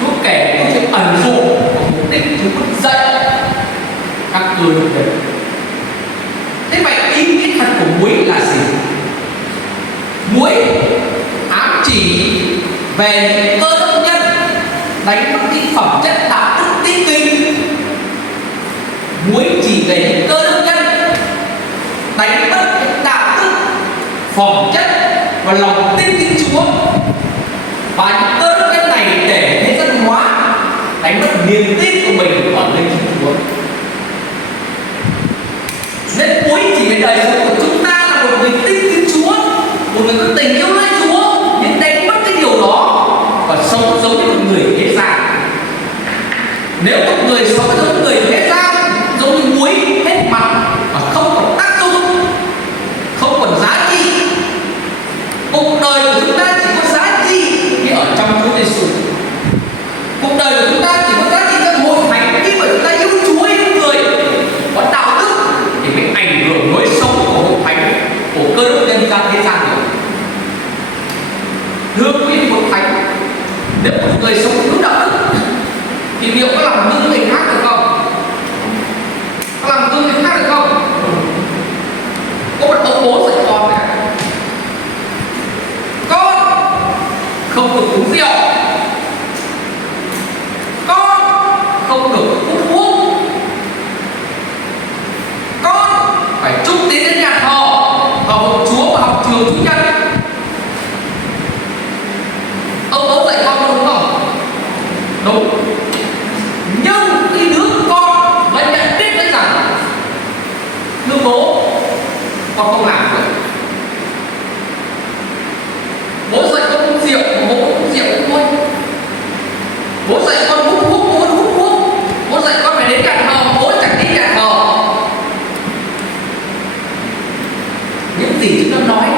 Chúa kể câu chuyện ẩn dụ của mục đích Chúa muốn dạy các cơ đốc nhân. Thế vậy ý nghĩa thật của muối là gì? Muối ám chỉ về cơ đốc nhân đánh mất cái phẩm chất đạo đức tín kinh. Muối chỉ về những cơ đốc nhân đánh mất cái đạo đức, phẩm chất và lòng tin Chúa. Và những cơ đốc nhân này để thế dân hóa đánh mất niềm tin của mình ở linh Chúa. Nên cuối chỉ cái đời sống của chúng ta là một người tin Thiên Chúa, một người có tình yêu nơi Chúa, nhưng đánh mất cái điều đó và sống giống như một người thế gian. Nếu một người sống giống như người thế gian, giống như muối hết mặt và không còn tác dụng, không còn giá trị, cuộc đời của chúng ta chỉ có giá trị khi ở trong Chúa Giêsu. Cuộc đời của chúng ta chỉ có giá trị trong hội thánh khi mà chúng ta yêu Chúa, yêu người, có đạo đức thì mới ảnh hưởng lối sống của hội thánh, của cơ đốc nhân gian thế gian được. Thưa quý vị hội thánh, nếu một người sống thiếu đạo đức thì liệu có làm gương người khác được không? Có làm gương người khác được không? Có một ông bố dạy con này: con không được uống rượu, con không được hút thuốc, con phải chúc tiến đến nhà thờ, vào hội Chúa và học trường Chủ nhật. Ông bố dạy con đúng không? Đúng. Nhưng khi đứa con vẫn nhận biết đấy rằng thưa bố, con không làm được. Bố dạy con uống rượu, bố uống rượu thôi. Bố dạy con hút thuốc, bố vẫn hút thuốc. Bố dạy con phải đến nhà thờ, bố chẳng đến nhà thờ. Những gì chúng ta nói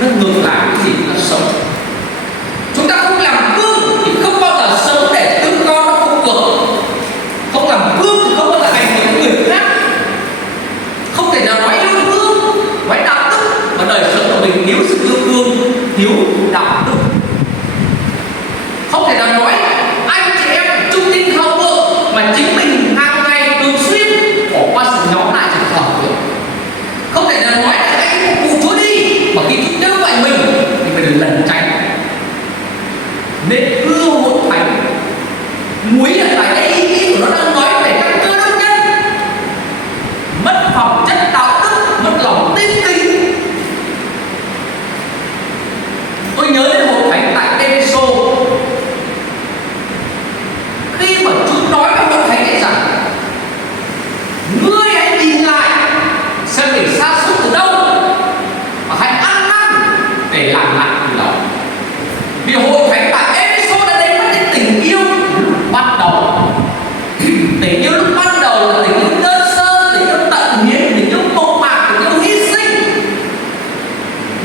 nó ngược lại những gì chúng ta sống. Chúng ta không làm gương thì không bao giờ sống để đứa con nó không được. Không làm gương thì không bao giờ ảnh hưởng người khác. Không thể nào nói yêu thương, nói đạo đức mà đời sống của mình thiếu sự yêu thương, thiếu đạo đức. Không thể nào nói anh chị em phải trung tín thờ vợ mà chính mình hàng ngày thường xuyên bỏ qua sự nhóm lại trong thờ được. Không thể nào nói là anh phục vụ Chúa đi mà khi Chúa nhớ gọi mình thì phải đừng lẩn tránh. Nên ưa hội thánh, muối là tại cái ý nghĩa của nó đang nói về các cơ đốc nhân mất phẩm chất đạo đức, mất lòng tin kính. Tôi nhớ đến hội thánh tại Ê-phê-sô, khi mà Chúa nói với hội thánh ấy rằng ngươi hãy nhìn lại xem mình sa sút từ đâu và hãy ăn năn để làm lại từ đầu. Vì hội thánh tại Ê-phê-sô đã đánh mất cái tình yêu lúc ban đầu. Tình yêu lúc ban đầu là tình yêu đơn sơ, tình yêu tận hiến, tình yêu mộc mạc, tình yêu hy sinh,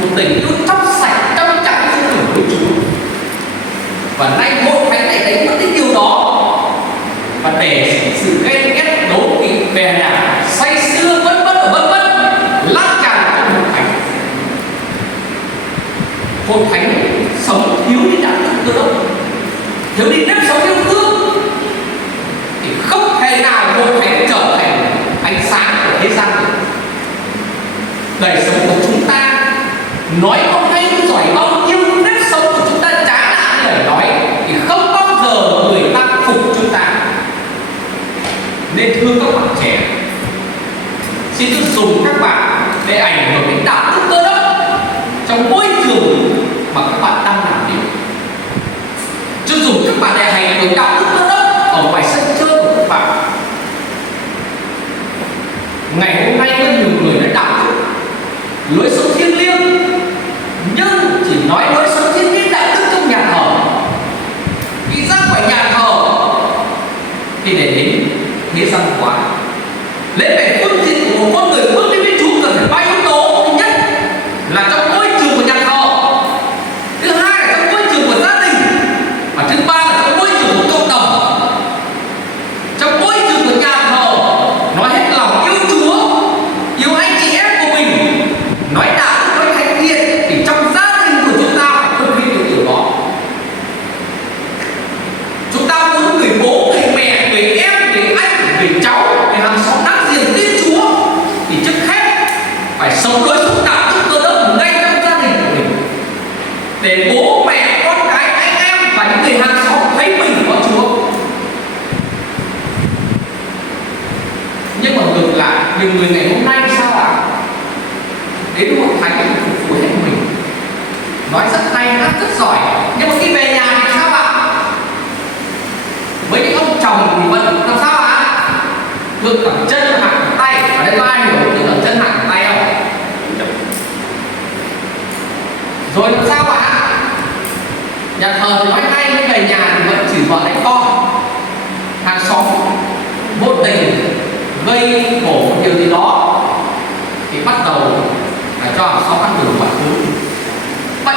một tình yêu trong sạch, trong trắng với Chúa. Và nay hội thánh này đánh mất cái điều đó và để sự ghen ghét, đố kỵ, bè đảng, say sưa vân vân lan tràn trong hội thánh. Hội thánh sống thiếu đi đạo đức cơ đốc, thiếu đi nếp sống yêu thương thì không thể nào hội thánh trở thành ánh sáng của thế gian được. Đời sống của chúng ta nói có hay giỏi bao nhiêu, nếp sống của chúng ta trái lại lời nói thì không bao giờ người ta phục chúng ta. Nên thưa các bạn trẻ, xin tôi dùng các bạn để ảnh hưởng đến đạo đức cơ đốc trong môi trường mà các bạn đang làm việc. Chứ dùng các bạn để hành hưởng đạo đức cơ đốc ở ngoài sân chơi của các bạn. Ngày hôm nay có nhiều người đã đạo đức, lối sống thiêng liêng, nhưng chỉ nói lối sống thiêng liêng đạo đức trong nhà thờ. Khi ra khỏi nhà thờ thì để đến thế gian hóa. Lễ về phương diện của một con người bước đến với Chúa cần phải bao yếu tố. Thứ nhất là trong môi trường của nhà thờ, thứ hai là trong môi trường của gia đình, và thứ ba là trong môi trường của cộng đồng. Trong môi trường của nhà thờ nói hết lòng yêu Chúa, yêu anh chị em của mình, nói đạo đức, nói thánh thiện, thì trong gia đình của chúng ta phải thực hiện được điều đó. Chúng ta muốn người bố, người mẹ, người em, người anh, người cháu, người hàng xóm láng giềng tin Chúa thì trước hết phải sống lối sống đạo đức cơ đốc ngay trong gia đình của mình, để bố mẹ, con cái, anh em và những người hàng xóm thấy mình có Chúa. Nhưng mà ngược lại, nhiều người ngày hôm nay sao ạ? Đến hội thánh để phục vụ hết mình, nói rất hay, hát rất giỏi, nhưng mà khi về nhà thì sao ạ? từ bằng chân hạ cẳng tay. Ở đây có ai hiểu từ bằng chân hạ cẳng tay không? Rồi làm sao ạ? Nhà thờ thì nói hay, nhưng về nhà thì vẫn chỉ vợ đánh con. Hàng xóm vô tình gây khổ một điều gì đó thì bắt đầu phải cho hàng xóm ăn đủ mọi thứ. Vậy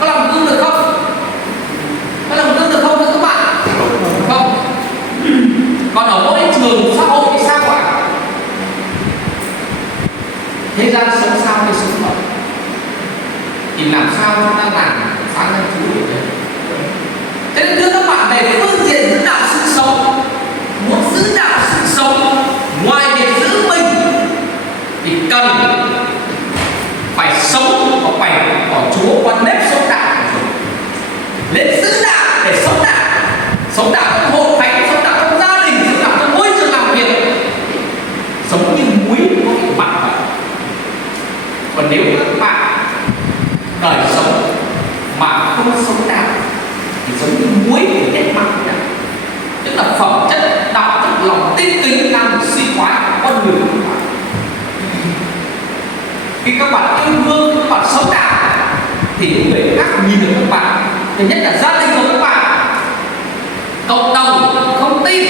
có làm gương được không? Có làm gương được không các bạn? Không. Còn ở môi trường xã hội thì sao ạ? Thế gian sống sao thì sống vậy. Thì làm sao chúng ta làm sáng lên Chúa được đấy. Thế nên thưa các bạn, về phương diện giữ đạo sự sống, muốn giữ đạo sự sống, ngoài việc giữ mình thì cần phải sống và bày tỏ Chúa qua nếp sống đạo. Nên giữ đạo để sống đạo, sống đạo trong hội thánh, sống đạo trong gia đình, sống đạo trong môi trường làm việc, sống như muối có cái mặn vậy. Còn nếu các bạn đời sống mà không sống đạo thì giống như muối của nét mặn vậy. Tức là phẩm chất đạo đức, lòng tin kính làm suy thoái con người của các bạn. Khi các bạn yêu thương, các bạn sống đạo thì những người khác nhìn được các bạn. Thứ nhất là gia đình của các bạn, cộng đồng không tin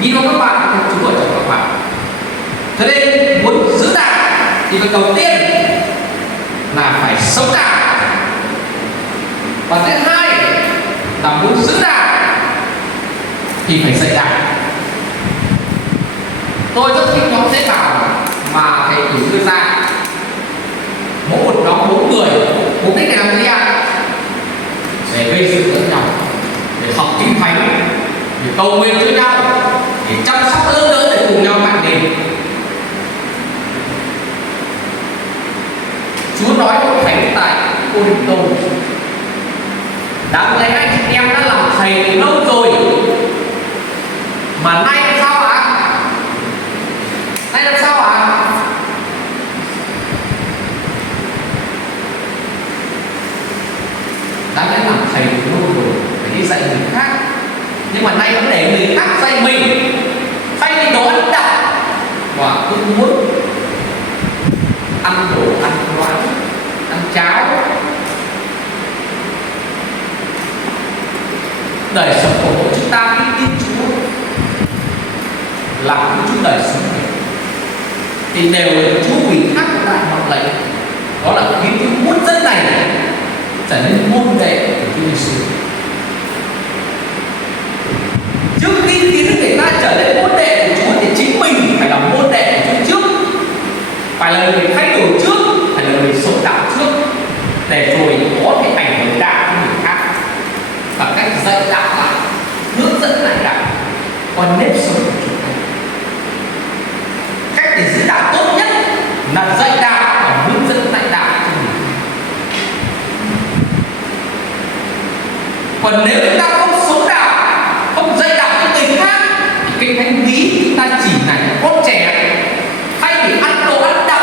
nhìn vào các bạn thì Chúa ở trong các bạn. Thế nên muốn giữ đạo thì việc đầu tiên là phải sống đạo, và thứ hai là muốn giữ đạo thì phải dạy đạo. Tôi rất thích nhóm tế bào mà thầy cử đưa ra, mỗi một nhóm 4 người, mục đích để làm gì ạ? Để gây sự lẫn nhau, để học kinh thánh, để cầu nguyện cho nhau, để chăm sóc lớn đỡ, để cùng nhau mạnh lên. Chúa nói với thánh tại Cô Đình Tô: đáng lẽ anh chị em đã làm thầy từ lâu rồi, mà nay làm sao ạ? Nay làm sao ạ? Đáng lẽ làm thầy từ lâu rồi, phải đi dạy người khác, nhưng mà nay vẫn để người khác dạy mình. Thay vì đồ ăn đậm và cứ muốn ăn đồ ăn loãng, ăn cháo. Đời sống của mỗi chúng ta biết tin Chúa làm những chúng đời sống này thì đều là Chúa vì khác của đại mệnh lệnh, đó là khiến cho muôn dân này trở nên môn đệ của Chúa Giêsu. Trước khi khiến người ta trở nên môn đệ của Chúa thì chính mình phải là môn đệ của Chúa trước, phải là người thay đổi trước, phải là người sống đạo trước, để rồi có thể ảnh hưởng đạo cho người khác bằng cách dạy đạo lại, hướng dẫn lại đạo qua nếp sống của chúng ta. Cách để giữ đạo tốt nhất là dạy đạo và hướng dẫn lại đạo cho người khác. Còn nếu chúng ta không sống đạo, không dạy đạo cho người khác thì cái thánh khí chúng ta chỉ là những con trẻ thay vì ăn đồ ăn đậm,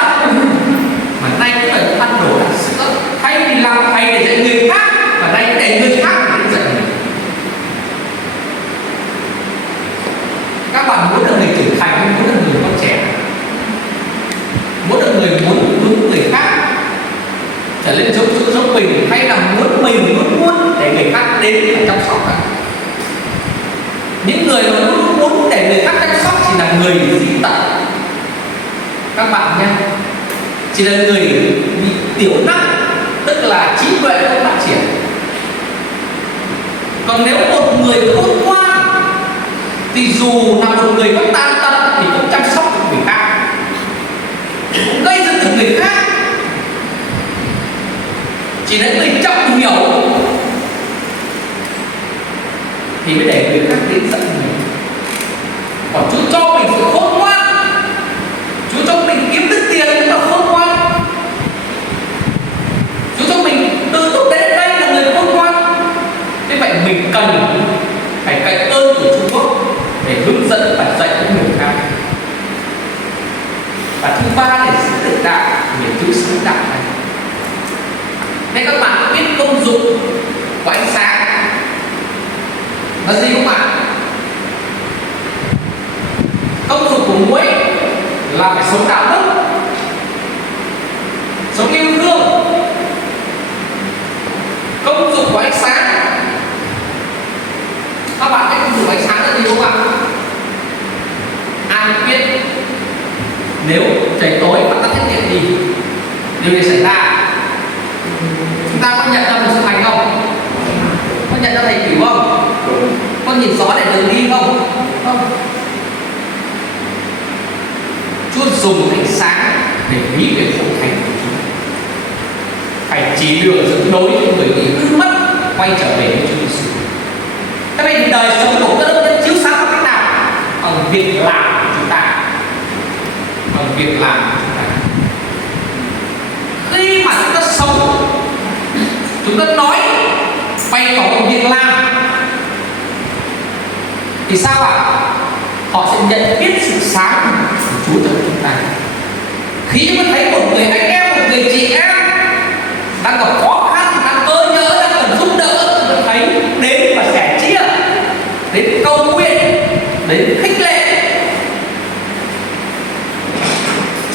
mà nay cũng phải ăn đồ ăn sữa. Thay vì làm thầy để dạy người khác, mà nay cũng để người khác để dạy mình. Các bạn muốn được người trưởng thành hay muốn được người con trẻ? Muốn được người muốn hướng người khác trở lên giống mình, hay là muốn mình muốn để người khác đến và chăm sóc cả? Những người mà luôn muốn để người khác chăm sóc chỉ là người dị tật các bạn nhé, chỉ là người bị tiểu năng, tức là trí tuệ không phát triển. Còn nếu một người khôn ngoan thì dù là một người có tàn tật thì cũng chăm sóc được người khác, cũng gây dựng được người khác. Chỉ đến người chậm hiểu thì mới để người khác đến dẫn mình. Còn Chúa cho mình sự khôn ngoan, Chúa cho mình kiếm được tiền cũng là khôn ngoan, Chúa cho mình từ lúc đến đây là người khôn ngoan. Thế vậy mình cần phải cảm ơn của Chúa để hướng dẫn và dạy cho người khác. Và thứ ba, để giữ được đạo, để cứu sống đạo này. Nên các bạn biết công dụng của ánh sáng là gì không ạ? Công dụng của muối là phải sống đạo đức, sống yêu thương. Công dụng của ánh sáng, các bạn biết công dụng của ánh sáng là gì không ạ? Ai biết? Nếu trời tối và tắt hết điện thì điều gì xảy ra? Chúng ta có nhận ra một sự thành không? Có nhận ra thành kiểu không? Có nhìn rõ để đường đi không? Không. Chúa dùng ánh sáng để nghĩ về khổ thành của chúng, phải chỉ đường dẫn lối cho người đi cứ mất quay trở về với Chúa Giêsu. Thế vậy thì đời sống của các đức nhân chiếu sáng bằng cách nào? Bằng việc làm của chúng ta, bằng việc làm của chúng ta. Khi mà chúng ta sống, chúng ta nói, bày tỏ một việc làm thì sao ạ? Họ sẽ nhận biết sự sáng của Chúa trong chúng ta. Khi chúng ta thấy một người anh em, một người chị em đang gặp khó khăn, đang cơ nhỡ, đang cần giúp đỡ, chúng ta thấy đến và sẻ chia, đến cầu nguyện, đến khích lệ,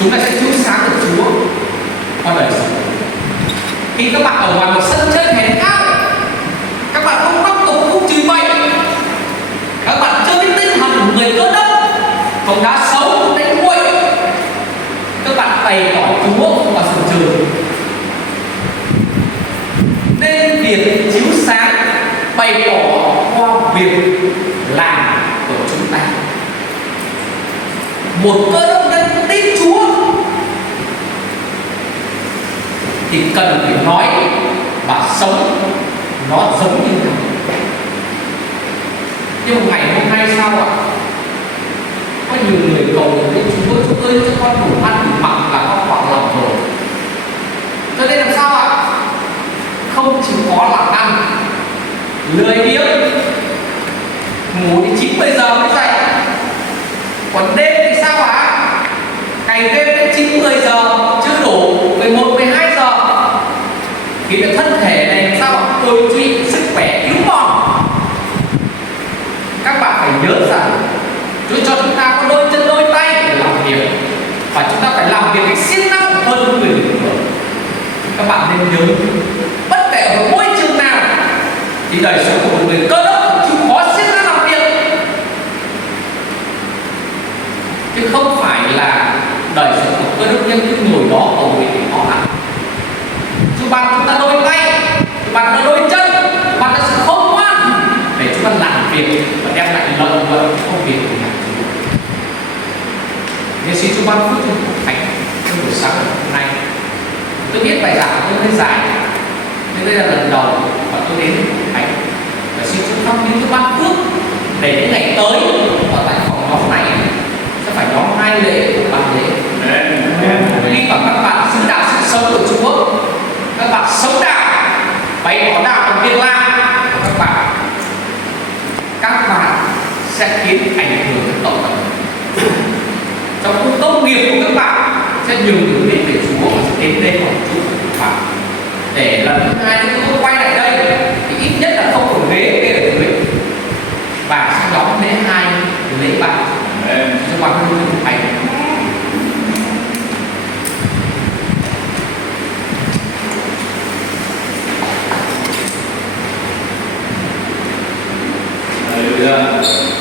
chúng ta sẽ chiếu sáng của Chúa qua đời sống. Khi các bạn ở ngoài một sân chơi thể thao, các bạn không mắc tục, không chửi bậy, các bạn chơi cái tinh thần của người cơ đốc, không đá xấu, không đánh nguội, các bạn bày tỏ Chúa qua sân chơi. Nên việc chiếu sáng bày tỏ qua việc làm của chúng ta. Một cơ đốc nhân tin Chúa thì cần phải nói và sống nó giống như nhau. Nhưng ngày hôm nay sao ạ? Có nhiều người cầu với Chúa ơi cho con đủ ăn đủ mặc là con khoảng lòng rồi. Cho nên làm sao ạ? Không chỉ có làm ăn, lười biếng, ngủ thì 9-10 giờ mới dậy. Còn đêm thì sao ạ? Ngày đêm đến 9-10 giờ chưa đủ, 11-12 giờ. Thì là thân thể này sao ạ? Đôi trụy, sức khỏe yếu mòn. Các bạn phải nhớ rằng Chúa cho chúng ta có đôi chân đôi tay để làm việc, và chúng ta phải làm việc siêng năng hơn người bình thường. Các bạn nên nhớ, bất kể ở môi trường nào thì đời sống của một người cơ đốc chịu khó siêng năng làm việc, chứ không phải là đời sống của cơ đốc nhân cứ ngồi đó cầu nguyện để họ ăn. Chúa ban chúng ta đôi tay, Chúa ban chúng ta đôi chân, Chúa ban chúng ta sự khôn ngoan để chúng ta làm việc và đem lại lợi nhuận công việc của nhà Chúa. Nên xin Chúa ban phước cho cuộc thành trong buổi sáng hôm nay. Tôi biết bài giảng tôi hơi dài, nhưng đây là lần đầu mà tôi đến thành, và xin Chúa thăm những cái ban phước để những ngày tới ở tại phòng nhóm này sẽ phải nhóm 2 lễ của 3 lễ. Khi mà các bạn giữ đạo sự sống của Chúa, các bạn sống đạo, bày tỏ đạo bằng việc làm của các bạn sẽ khiến ảnh hưởng đến cộng đồng. Trong khu công nghiệp của các bạn sẽ nhiều người biết về Chúa và sẽ đến đây của Chúa của các bạn. Để lần thứ hai chúng tôi quay lại đây thì ít nhất là không còn ghế ở dưới, và sẽ nhóm lễ 2, lễ 3 cho bạn luôn thực hành. Hallelujah.